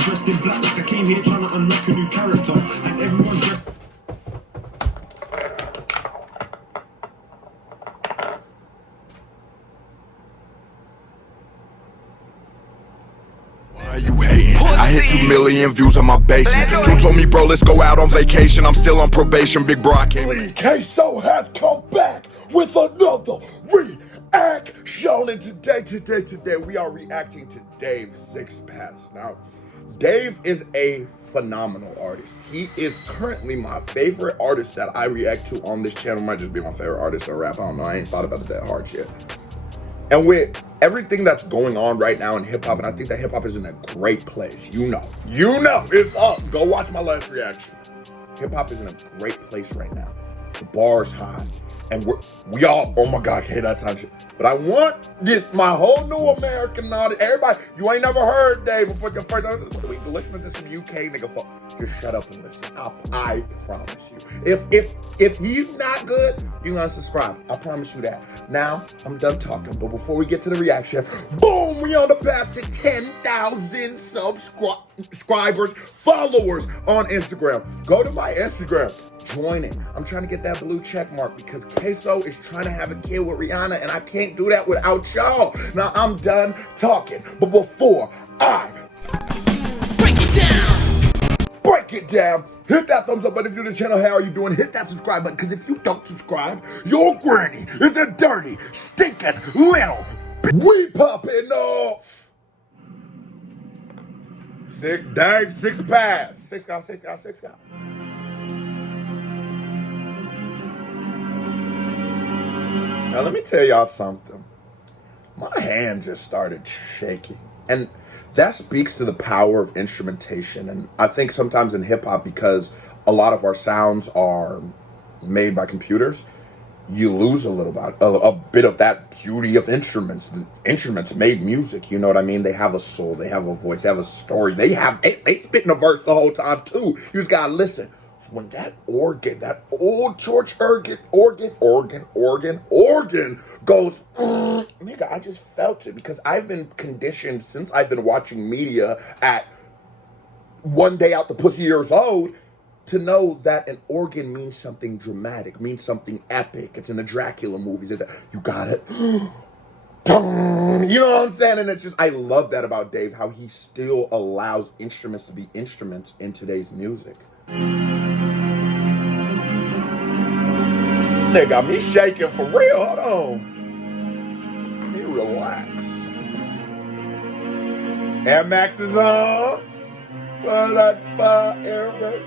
Dressed in black like I came here trying to unlock a new character. And everyone's dressed. You hating? I hit 2 million views on my basement. Two told me, bro, let's go out on vacation. I'm still on probation, big bro. I can't. Queso has come back with another reaction. And today, we are reacting to Dave Six Paths. Now, Dave is a phenomenal artist. He is currently my favorite artist that I react to on this channel. Might just be my favorite artist in rap. I don't know. I ain't thought about it that hard yet. And with everything that's going on right now in hip hop, and I think that hip hop is in a great place. You know, it's up. Go watch my last reaction. Hip hop is in a great place right now. The bar's high, and we all, oh my God, hey, that's hot shit. But I want this, my whole new American audience, everybody, you ain't never heard Dave before your first, we listening to some UK nigga fuck. Just shut up and listen. I promise you. If he's not good, you gonna subscribe. I promise you that. Now, I'm done talking, but before we get to the reaction, boom, we on the path to 10,000 subscribers, followers on Instagram. Go to my Instagram. Join it. I'm trying to get that blue check mark because Queso is trying to have a kid with Rihanna, and I can't do that without y'all. Now, I'm done talking, but before I break it down, hit that thumbs up button if you're new to the channel. How are you doing? Hit that subscribe button, because if you don't subscribe, your granny is a dirty, stinking little bitch. We popping off. Dave Six Paths. Six guy. Now let me tell y'all something. My hand just started shaking. And that speaks to the power of instrumentation. And I think sometimes in hip hop, because a lot of our sounds are made by computers, you lose a bit of that beauty of instruments. The instruments made music, you know what I mean? They have a soul, they have a voice, they have a story. They spit in a verse the whole time too. You just gotta listen. So when that organ, that old church organ goes, nigga, I just felt it, because I've been conditioned since I've been watching media at 1 day out the pussy years old to know that an organ means something dramatic, means something epic. It's in the Dracula movies. You got it. You know what I'm saying? And it's just, I love that about Dave, how he still allows instruments to be instruments in today's music. This nigga got me shaking for real. Hold on. Let me relax. Air Max is on. Air Max.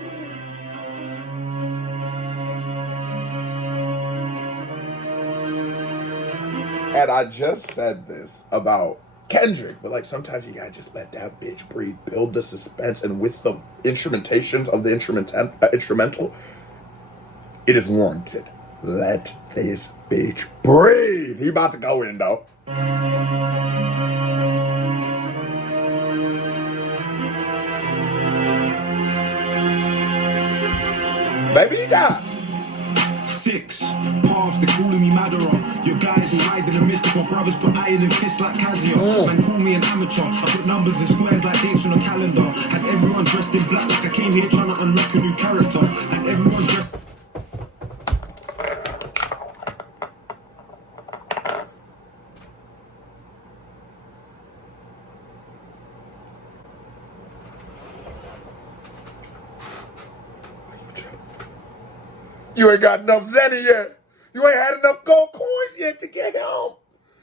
And I just said this about Kendrick, but like sometimes you gotta just let that bitch breathe, build the suspense, and with the instrumentations of the instrumental, it is warranted. Let this bitch breathe. He about to go in though. Baby, you got 6 paths, they're calling me Madara. Your guys who hide in the mist of my brothers put iron in fists like Casio. Man, call me an amateur. I put numbers and squares like dates on a calendar. Had everyone dressed in black like I came here trying to unlock a new character. And everyone dressed. You ain't got enough Zenny yet. You ain't had enough gold coins yet to get home.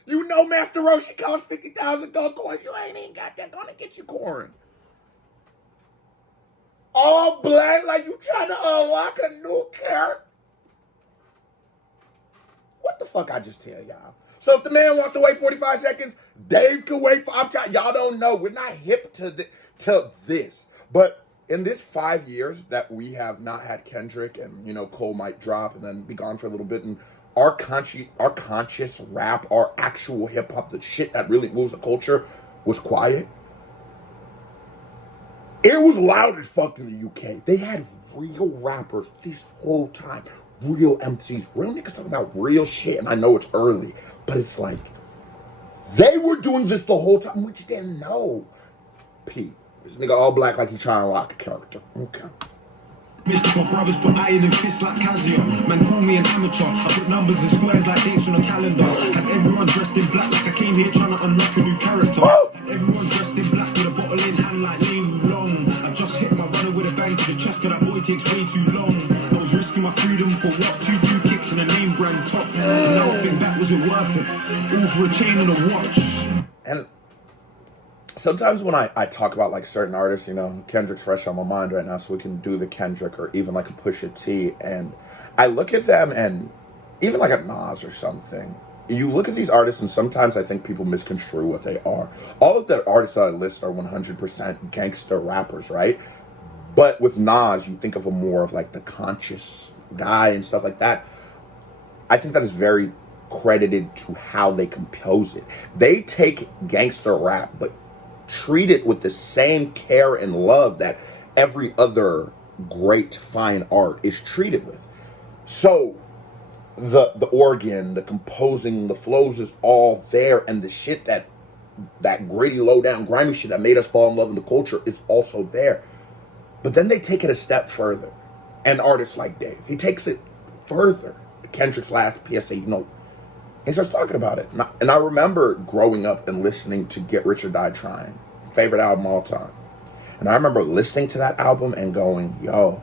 You know Master Roshi costs 50,000 gold coins. You ain't even got that. Gonna get you corn. All black like you trying to unlock a new character. What the fuck I just tell y'all? So if the man wants to wait 45 seconds, Dave can wait 5 times. Y'all don't know. We're not hip to this. But in this 5 years that we have not had Kendrick, and you know Cole might drop and then be gone for a little bit, and our conscious rap, our actual hip hop, the shit that really moves the culture, was quiet. It was loud as fuck in the UK. They had real rappers this whole time, real MCs, real niggas talking about real shit. And I know it's early, but it's like they were doing this the whole time. We just didn't know. Pete. This nigga all black like he trying to lock a character. Okay. Mystic, my brothers put iron in fists like Casio. Man, call me an amateur. I put numbers and squares like dates on a calendar. Had everyone dressed in black like I came here trying to unlock a new character. Had everyone dressed in black with a bottle in hand like Lane Long. I just hit my runner with a bang to the chest, cause that boy takes way too long. I was risking my freedom for what? Two kicks and a name brand top. And now I think that was it worth it. All for a chain and a watch. And sometimes when I talk about like certain artists, you know, Kendrick's fresh on my mind right now, so we can do the Kendrick or even like a Pusha T, and I look at them and even like a Nas or something. You look at these artists and sometimes I think people misconstrue what they are. All of the artists that I list are 100% gangster rappers, right? But with Nas, you think of him more of like the conscious guy and stuff like that. I think that is very credited to how they compose it. They take gangster rap, but treat it with the same care and love that every other great fine art is treated with. So the organ, the composing, the flows is all there, and the shit that gritty, low down, grimy shit that made us fall in love with the culture is also there. But then they take it a step further. And artists like Dave, he takes it further. Kendrick's last PSA, you know, he starts talking about it. And I remember growing up and listening to Get Rich or Die Trying, favorite album of all time. And I remember listening to that album and going, yo,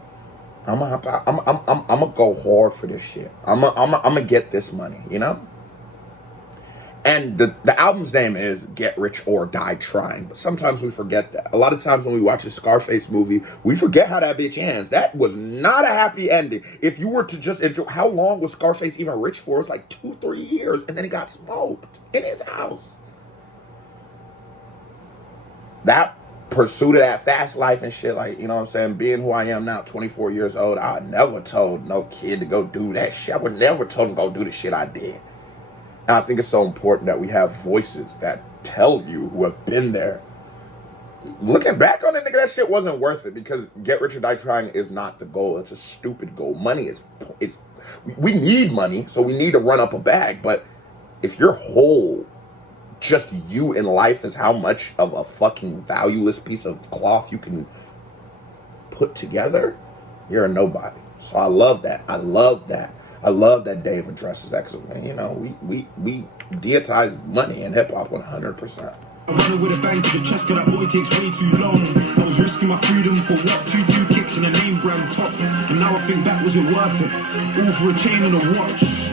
I'm gonna go hard for this shit. I'm gonna get this money, you know? And the album's name is Get Rich or Die Trying, but sometimes we forget that. A lot of times when we watch a Scarface movie, we forget how that bitch ends. That was not a happy ending. If you were to just enjoy, how long was Scarface even rich for? It was like 2-3 years, and then he got smoked in his house. That pursuit of that fast life and shit, like, you know what I'm saying, being who I am now, 24 years old, I never told no kid to go do that shit. I would never told him to go do the shit I did. And I think it's so important that we have voices that tell you who have been there. Looking back on it, nigga, that shit wasn't worth it, because Get Rich or Die Trying is not the goal. It's a stupid goal. Money is, we need money, so we need to run up a bag. But if your whole, just you in life is how much of a fucking valueless piece of cloth you can put together, you're a nobody. So I love that. I love that. I love that Dave addresses that, because, you know, we deitize money in hip hop 100%. I run with a bang to the chest, cause that boy takes way too long. I was risking my freedom for what? Two kicks and a name brand top. And now I think that was it worth it. All for a chain and a watch.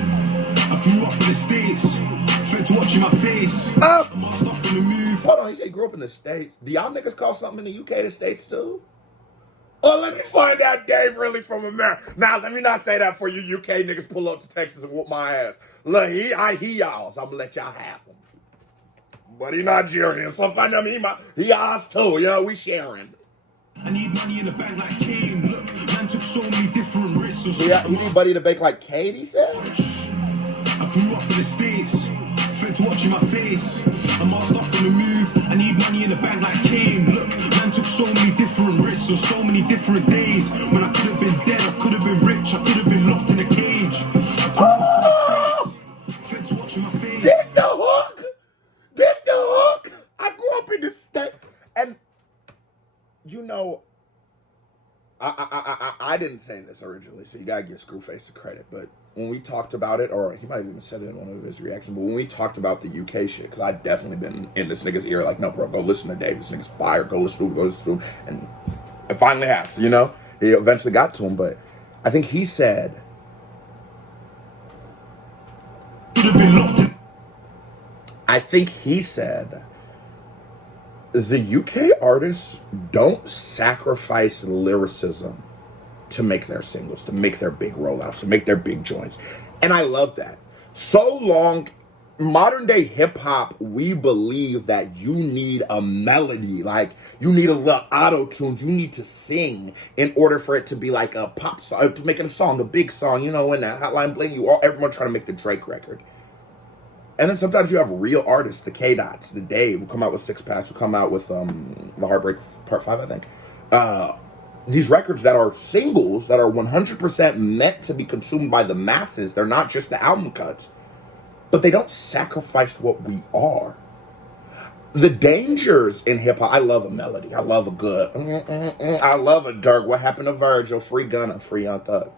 I grew up in the States, feds watching my face. My stuff on the move. Hold on, he said he grew up in the States. Do y'all niggas call something in the UK the States too? Oh, let me find out Dave really from America. Now, let me not say that for you UK niggas pull up to Texas and whoop my ass. Look, he y'all, so I'm gonna let y'all have him. But he Nigerian, so find him, he ours too, you know, we sharing. I need money in the bank like Kane. Look, man took so many different risks. Yeah, he need money to bake like Kate, he said? I grew up in the States, feds watching my face. I'm all stuff on the move, I need money in the bank like Kane. Look, man took so many different risks on so many different days. When I could have been dead, I could have been rich, I could have been locked in a cage. Feds watching my face. This the hook! This the hook! I grew up in the States. And, you know, I didn't say this originally, so you gotta give Screwface the credit, but when we talked about it, or he might have even said it in one of his reactions, but when we talked about the UK shit, because I've definitely been in this nigga's ear, like, no, bro, go listen to Dave, this nigga's fire, go listen to him, and it finally has, you know? He eventually got to him, but I think he said, the UK artists don't sacrifice lyricism to make their singles, to make their big rollouts, to make their big joints. And I love that. So long, modern day hip hop, we believe that you need a melody, like you need a little auto tunes, you need to sing in order for it to be like a pop song, to make it a song, a big song, you know, in that Hotline Bling, everyone trying to make the Drake record. And then sometimes you have real artists, the K-Dots, the Dave, who come out with Six Packs, who come out with The Heartbreak Part 5, I think. These records that are singles, that are 100% meant to be consumed by the masses. They're not just the album cuts. But they don't sacrifice what we are. the dangers in hip hop. I love a melody. I love a good. I love a Dirk. What happened to Virgil? Free Gunna, free Young Thug.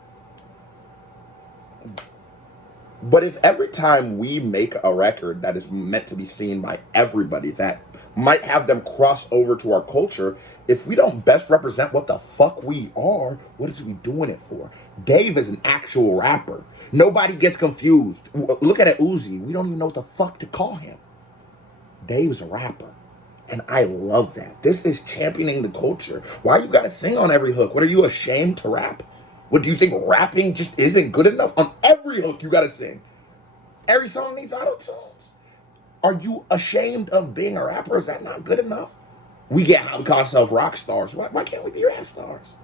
But if every time we make a record that is meant to be seen by everybody, that might have them cross over to our culture, if we don't best represent what the fuck we are, what is we doing it for? Dave is an actual rapper. Nobody gets confused. Look at it, Uzi. We don't even know what the fuck to call him. Dave's a rapper. And I love that. This is championing the culture. Why you gotta sing on every hook? What, are you ashamed to rap? What, do you think rapping just isn't good enough? On every hook you gotta sing. Every song needs auto-tunes. Are you ashamed of being a rapper? Is that not good enough? We call ourselves rock stars. Why can't we be rap stars?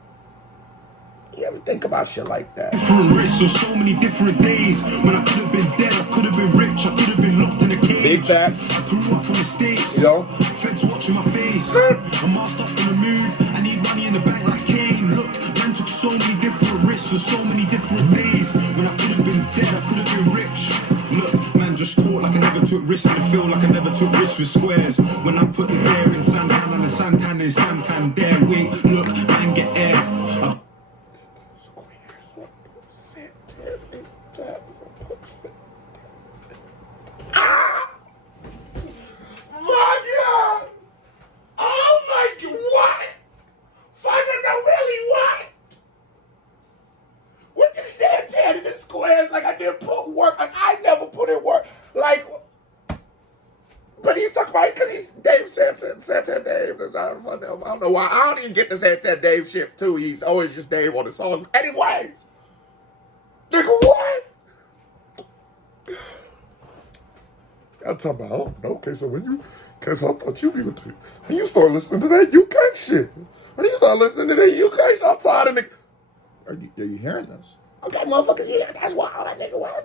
You ever think about shit like that? Different risks, so many different days. When I could have been dead, I could have been rich, I could have been locked in a cage. Big fact. I grew up on the States. You know? Feds watching my face. I'm masked up in the move. I need money in the bank like Kane. Look, man took so many different risks for so many different days. When I could have been dead, I could have been rich. Look, man just thought like I never took risks, and I feel like I never took risks with squares. When I put the bear in Santan and the Santan in Santander. Wait, look, man get air. Like, I didn't put work. Like, I never put in work. Like, but he's talking about it because he's Dave Santan Dave. That's not fun. I don't know why. I don't even get the Santan Dave shit too. He's always just Dave on the song. Anyways, nigga, what? I'm talking about, oh, okay, so I thought you knew too. When you start listening to that UK shit, when you start listening to that UK shit, I'm tired of nigga. Are you hearing this? Okay, motherfucker, yeah, that's why all that nigga went.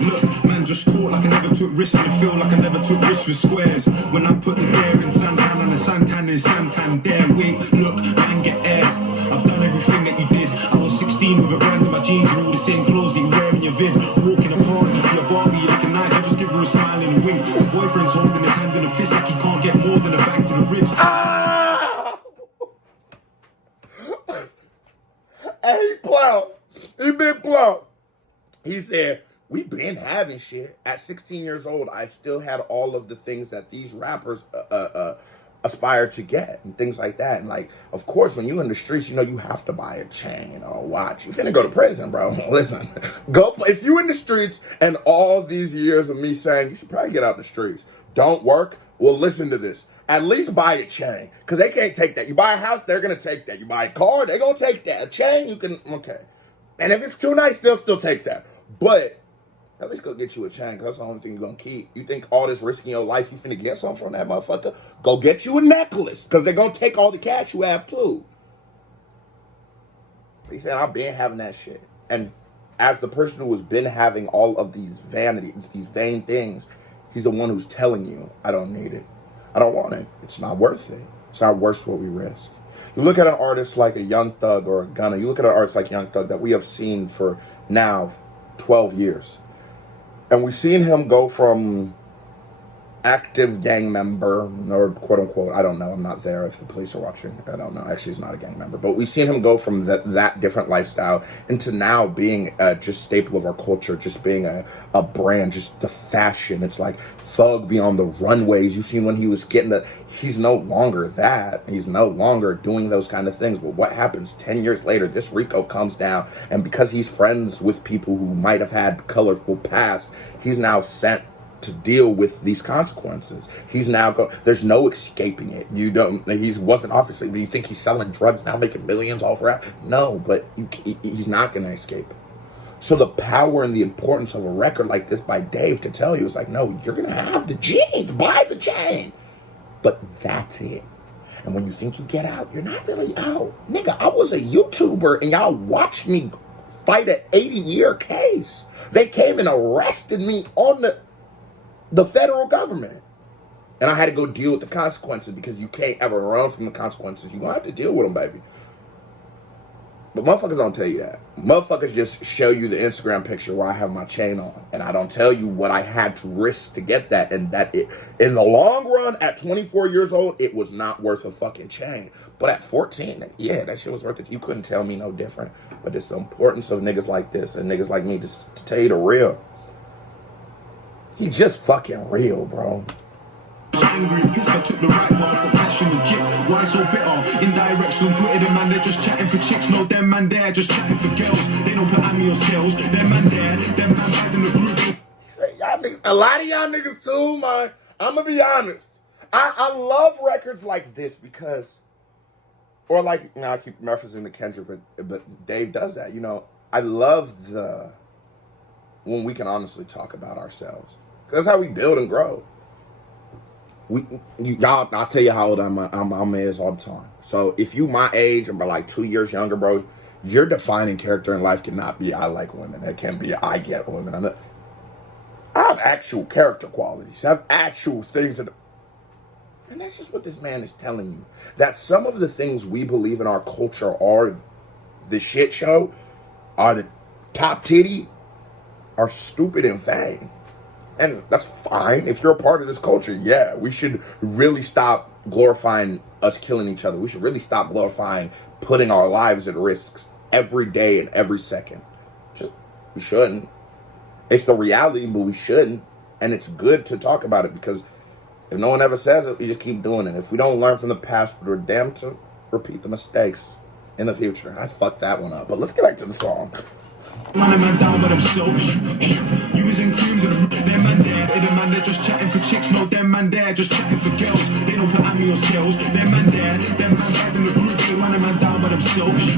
Look, man just thought like I never took risks, and I feel like I never took risks with squares. When I put the bear in Santan and the Santan in Santander. Wait, look, man get air. I've done everything that you did. I was 16 with a brand in my jeans and all the same clothes that you wear in your vid. Walking a party, see a Barbie looking nice, I just give her a smile and a wink. My boyfriend's holding his hand in a fist like he can't get more than a bang to the ribs. And he plowed. He been plowed. He said, we been having shit. At 16 years old, I still had all of the things that these rappers aspire to get and things like that. And like, of course, when you in the streets, you know you have to buy a chain or a watch. You finna go to prison, bro. Listen, if you in the streets and all these years of me saying you should probably get out the streets, don't work, well, listen to this. At least buy a chain, because they can't take that. You buy a house, they're going to take that. You buy a car, they're going to take that. A chain, you can, okay. And if it's too nice, they'll still take that. But at least go get you a chain, because that's the only thing you're going to keep. You think all this risking your life, you finna get something from that motherfucker? Go get you a necklace, because they're going to take all the cash you have, too. He said, I've been having that shit. And as the person who has been having all of these vanities, these vain things, he's the one who's telling you, I don't need it. I don't want it. It's not worth it. It's not worth what we risk. You look at an artist like a Young Thug or a Gunna. You look at an artist like Young Thug that we have seen for now 12 years. And we've seen him go from active gang member, or quote unquote, I don't know, I'm not there if the police are watching, I don't know, actually he's not a gang member, but we've seen him go from that different lifestyle into now being just staple of our culture, just being a brand, just the fashion. It's like Thug be on the runways. You've seen when he was getting he's no longer that, he's no longer doing those kind of things. But what happens 10 years later, this Rico comes down, and because he's friends with people who might have had colorful past, he's now sent to deal with these consequences. He's now there's no escaping it. He wasn't obviously, but you think he's selling drugs now, making millions off rap? No, but he's not going to escape it. So the power and the importance of a record like this by Dave to tell you is like, no, you're going to have the jeans, buy the chain. But that's it. And when you think you get out, you're not really out. Nigga, I was a YouTuber and y'all watched me fight an 80-year case. They came and arrested me on the federal government. And I had to go deal with the consequences, because you can't ever run from the consequences. You're going to have to deal with them, baby. But motherfuckers don't tell you that. Motherfuckers just show you the Instagram picture where I have my chain on. And I don't tell you what I had to risk to get that. And that in the long run, at 24 years old, it was not worth a fucking chain. But at 14, yeah, that shit was worth it. You couldn't tell me no different. But it's the importance of niggas like this and niggas like me to tell you the real. He just fucking real, bro. Angry, pissed, I took the right path, got passion legit. Why so bitter? Indirect, on Twitter, them man, they're just chatting for chicks. No, them man there, just chatting for girls. They don't put me on sales. Them man there, them man back in the group. He said, y'all niggas, a lot of y'all niggas too, man. I'm gonna be honest. I love records like this because, or like, you know, I keep referencing the Kendrick, but Dave does that. You know, I love when we can honestly talk about ourselves. Because that's how we build and grow. Y'all, I'll tell you how old I'm is all the time. So if you my age or like 2 years younger, bro, your defining character in life cannot be I like women. It can be I get women. I have actual character qualities. I have actual things and that's just what this man is telling you. That some of the things we believe in our culture are the shit show, are the top titty, are stupid and vain. And that's fine. If you're a part of this culture, yeah, we should really stop glorifying us killing each other. We should really stop glorifying putting our lives at risks every day and every second. We shouldn't. It's the reality, but we shouldn't. And it's good to talk about it because if no one ever says it, we just keep doing it. If we don't learn from the past, we're damned to repeat the mistakes in the future. I fucked that one up, but let's get back to the song. Man, man down by themselves. You was in creams and them man there. Them man there just chatting for chicks. No, them man there just chatting for girls. They don't put me on sales. Them man there, them man back in the group. They run a man down by themselves.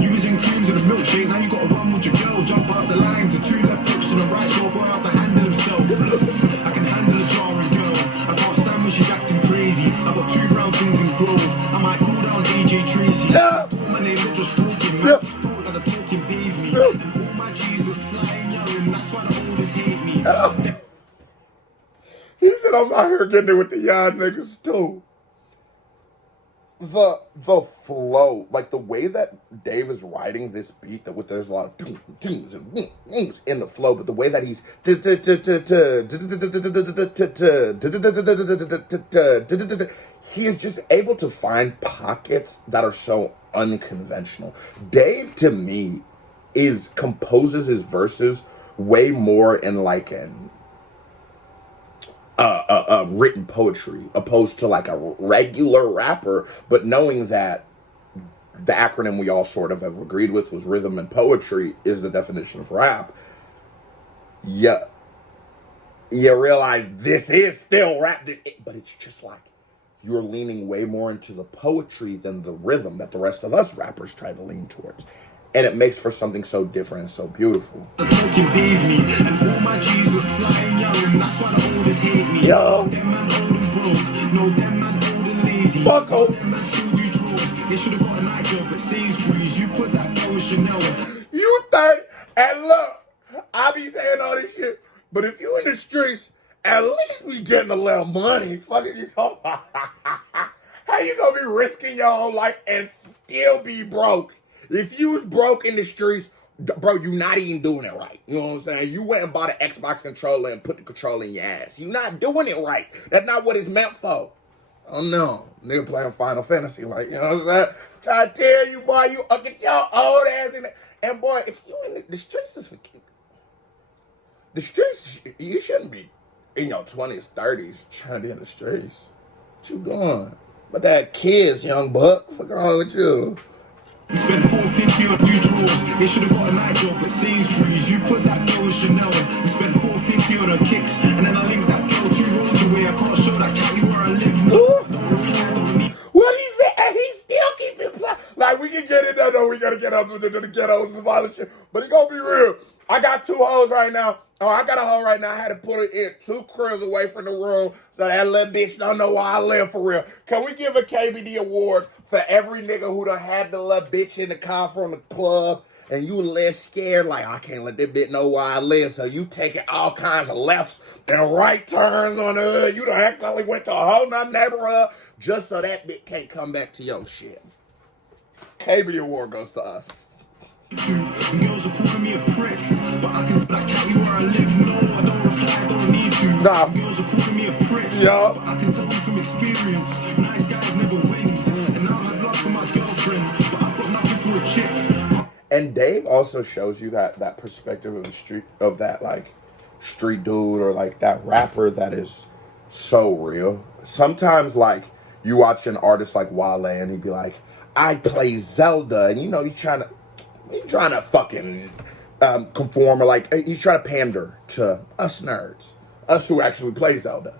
You was in creams and a milkshake. Now you gotta run with your girl. Jump out the line to 2 left hooks and a right. So boy out to handle himself. Look, I can handle a jarring girl. I can't stand when she's acting crazy. I got 2 brown things in Grove. I might call down AJ Tracy. Yeah. My name is just talking, man. He said I'm out here getting it with the young niggas too. The flow, like the way that Dave is writing this beat, that there's a lot of dings and in the flow, but the way that he's he is just able to find pockets that are so unconventional. Dave, to me, composes his verses way more in like an written poetry opposed to like a regular rapper, but knowing that the acronym we all sort of have agreed with was rhythm and poetry is the definition of rap. Yeah, you realize this is still rap, but it's just like you're leaning way more into the poetry than the rhythm that the rest of us rappers try to lean towards. And it makes for something so different and so beautiful. Yo. Fuck off. You 30, and look, I be saying all this shit, but if you in the streets, at least we getting a little money. Fucking you talking about? How you gonna be risking your whole life and still be broke? If you was broke in the streets, bro, you not even doing it right. You know what I'm saying? You went and bought an Xbox controller and put the controller in your ass. You not doing it right. That's not what it's meant for. Oh no, nigga playing Final Fantasy, like, you know what I'm saying? Try to tell you, boy, you get your old ass in there. And boy, if you in the streets is for kids. The streets, you shouldn't be in your 20s, 30s trying to be in the streets. What you doing? But that kids, young buck, fuck wrong with you? You spent $450 on new drawers. They should have got a night job at Sainsbury's. You put that girl in Chanel. You spent $450 on her kicks, and then I linked that girl 2 roads away. I can't show that cat where I live now. What he said? And he still keeping playing. Like, we can get it done, though. We gotta get up to the ghettos and violent shit. But he gonna be real. I got 2 hoes right now. Oh, I got a hoe right now. I had to put her in 2 cribs away from the room so that little bitch don't know where I live for real. Can we give a KBD award for every nigga who done had the little bitch in the car from the club and you less scared, like, I can't let this bitch know where I live, so you taking all kinds of lefts and right turns on the hood. You done accidentally went to a whole nother neighborhood just so that bitch can't come back to your shit. KB award goes to us. Girls are calling me a prick, but I can tell you where I live. No, I don't reply, I don't need to. Nah. Girls are calling me a prick, Yeah. but I can tell you from experience. Nice guys never win, and now I have love for my girlfriend, but I've got nothing for a chick. And Dave also shows you that perspective of the street, of that like street dude or like that rapper that is so real. Sometimes like you watch an artist like Wale and he'd be like, I play Zelda, and you know he's trying to fucking conform, or like he's trying to pander to us nerds, us who actually play Zelda.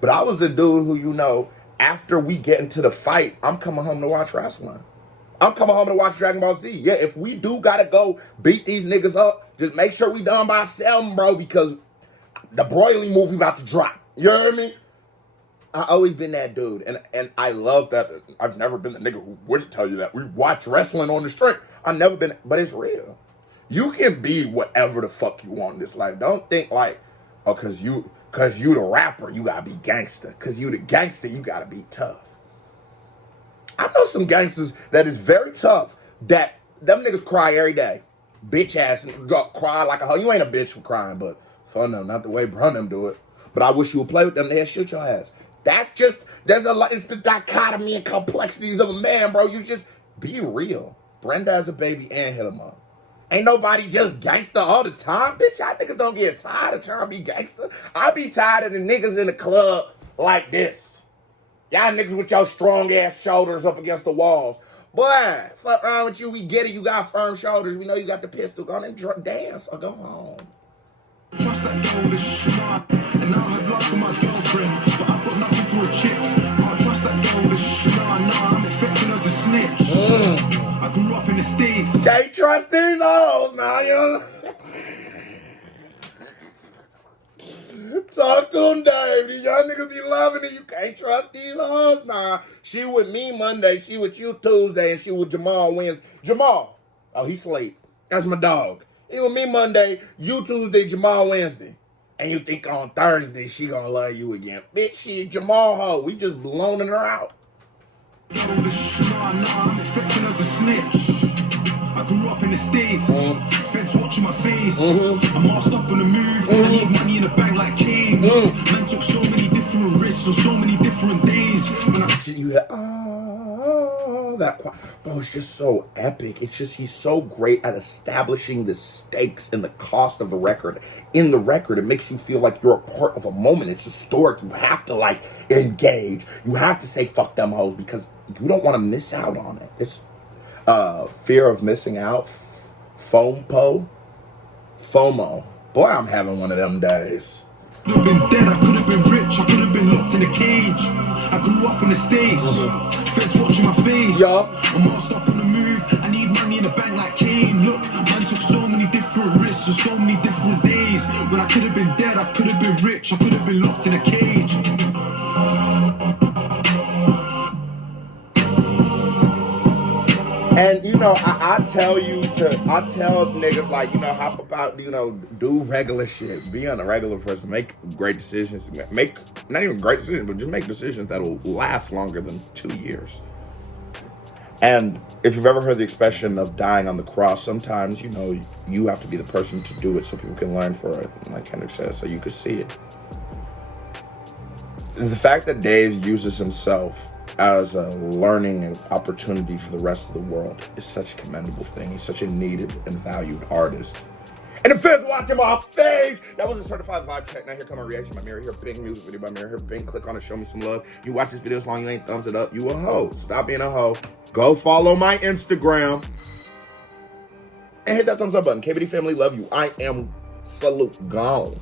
But I was the dude who, you know, after we get into the fight, I'm coming home to watch wrestling. I'm coming home to watch Dragon Ball Z. Yeah, if we do gotta go beat these niggas up, just make sure we done by 7, bro, because the Broly movie about to drop. You know what I mean? I always been that dude, and I love that. I've never been the nigga who wouldn't tell you that. We watch wrestling on the street. I've never been, but it's real. You can be whatever the fuck you want in this life. Don't think like, oh, cause you the rapper, you gotta be gangster. Cause you the gangster, you gotta be tough. I know some gangsters that is very tough, that them niggas cry every day. Bitch ass, cry like a hoe. You ain't a bitch for crying, but fun them, not the way Brun them do it. But I wish you would play with them, they'll shoot your ass. That's just, there's a lot, it's the dichotomy and complexities of a man, bro. You just be real. Brenda has a baby and hit him up. Ain't nobody just gangster all the time, bitch. Y'all niggas don't get tired of trying to be gangster. I be tired of the niggas in the club like this. Y'all niggas with your strong ass shoulders up against the walls. Boy, fuck wrong with you? We get it. You got firm shoulders. We know you got the pistol. Go on and dance or go home. Trust that girl, this is smart, and now I have love for my girlfriend, but I've got nothing for a chick. Can't trust that girl, this is smart, nah, I'm expecting her to snitch. I grew up in the States. Can't trust these hoes, now, you. Talk to them, Dave. These young niggas be loving it. You can't trust these hoes, nah. She with me Monday, she with you Tuesday, and she with Jamal Wednesday. Jamal, oh, he sleep. That's my dog. He with me Monday, you Tuesday, Jamal Wednesday. And you think on Thursday she gonna love you again. Bitch, she Jamal hoe. We just loaning her out. Nah, I'm expecting her to snitch. I grew up in the States. Feds watching my face. I'm masked up on the move. I need money in the bank like Kane. Man took so many different risks on so many different days. When I You hear, that bro, it's just so epic. It's just, he's so great at establishing the stakes and the cost of the record. In the record, it makes you feel like you're a part of a moment. It's historic. You have to like engage. You have to say fuck them hoes because you don't want to miss out on it. It's fear of missing out. FOMO. Boy, I'm having one of them days. could have been dead, I could have been rich, I could have been locked in a cage. I grew up in the States. Feds watching my face. I'm masked up on the move. I need money in the bank like Kane. Look, man took so many different risks on so many different days. When I could have been dead, I could have been rich, I could have been locked in a cage. And you know, I tell niggas like, you know, hop about, you know, do regular shit, be on a regular person, make great decisions, make not even great decisions, but just make decisions that'll last longer than 2 years. And if you've ever heard the expression of dying on the cross, sometimes, you know, you have to be the person to do it so people can learn for it, like Kendrick says, so you could see it. The fact that Dave uses himself as a learning opportunity for the rest of the world is such a commendable thing. He's such a needed and valued artist. And the fans watching my face. That was a certified vibe check. Now here come my reaction by Mirror. Here, Bing music video by Mirror. Here, Bing. Click on it. Show me some love. You watch this video as long as you ain't thumbs it up. You a hoe. Stop being a hoe. Go follow my Instagram. And hit that thumbs up button. KBD family, love you. I am salute. Gone.